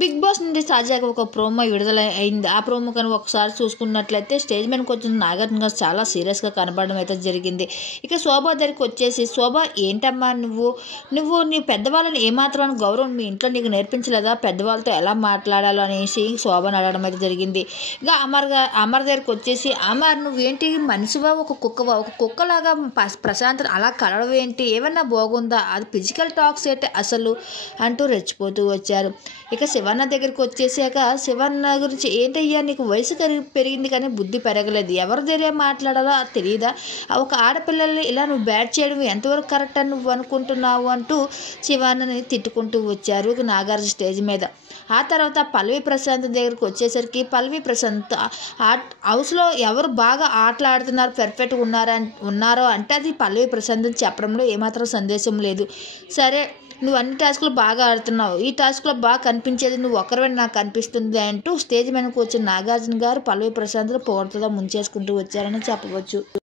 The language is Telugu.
బిగ్ బాస్ నుండి తాజాగా ఒక ప్రోమో విడుదల అయింది. ఆ ప్రోమో కానీ ఒకసారి చూసుకున్నట్లయితే స్టేజ్ మీదకి వచ్చిన నాగార్జున గారు చాలా సీరియస్గా కనబడడం అయితే జరిగింది. ఇక శోభ దగ్గరికి వచ్చేసి, శోభ ఏంటమ్మా నువ్వు నీ పెద్దవాళ్ళని ఏమాత్రం గౌరవం మీ ఇంట్లో నీకు నేర్పించలేదా, పెద్దవాళ్ళతో ఎలా మాట్లాడాలో అనేసి శోభను అడగడం అయితే జరిగింది. ఇక అమర్ దగ్గరికి వచ్చేసి, అమర్ నువ్వేంటి మనిషివా ఒక కుక్కవా, ఒక కుక్కలాగా ప్రశాంత్ అలా కలవడం ఏంటి, ఏమన్నా బాగుందా, అది ఫిజికల్ టాక్స్ ఏంటి అసలు అంటూ రెచ్చిపోతూ వచ్చారు. ఇక శివన్న దగ్గరికి వచ్చేసాక, శివన్న గురించి ఏంటయ్యా నీకు వయసు పెరిగింది కానీ బుద్ధి పెరగలేదు, ఎవరి దగ్గర మాట్లాడాలో అది తెలియదా, ఒక ఆడపిల్లల్ని ఇలా నువ్వు బ్యాట్ చేయడం ఎంతవరకు కరెక్ట్ అని నువ్వు అనుకుంటున్నావు అంటూ శివన్నని తిట్టుకుంటూ వచ్చారు నాగార్జున స్టేజ్ మీద. ఆ తర్వాత పల్లవి ప్రశాంత్ దగ్గరికి వచ్చేసరికి, పల్లవి ప్రశాంత్ హౌస్లో ఎవరు బాగా ఆటలాడుతున్నారు, పర్ఫెక్ట్గా ఉన్నారో అంటే అది పల్లవి ప్రశాంత్ చెప్పడంలో ఏమాత్రం సందేశం లేదు. సరే నువ్వు అన్ని టాస్కులు బాగా ఆడుతున్నావు, ఈ టాస్క్లో బాగా కనిపించేది నువ్వు ఒక్కరివే నాకు కనిపిస్తుంది అంటూ స్టేజ్ మీదకి వచ్చిన నాగార్జున గారు పల్లవి ప్రశాంత్ను పొగడ్తలతో ముంచేసుకుంటూ వచ్చారని చెప్పవచ్చు.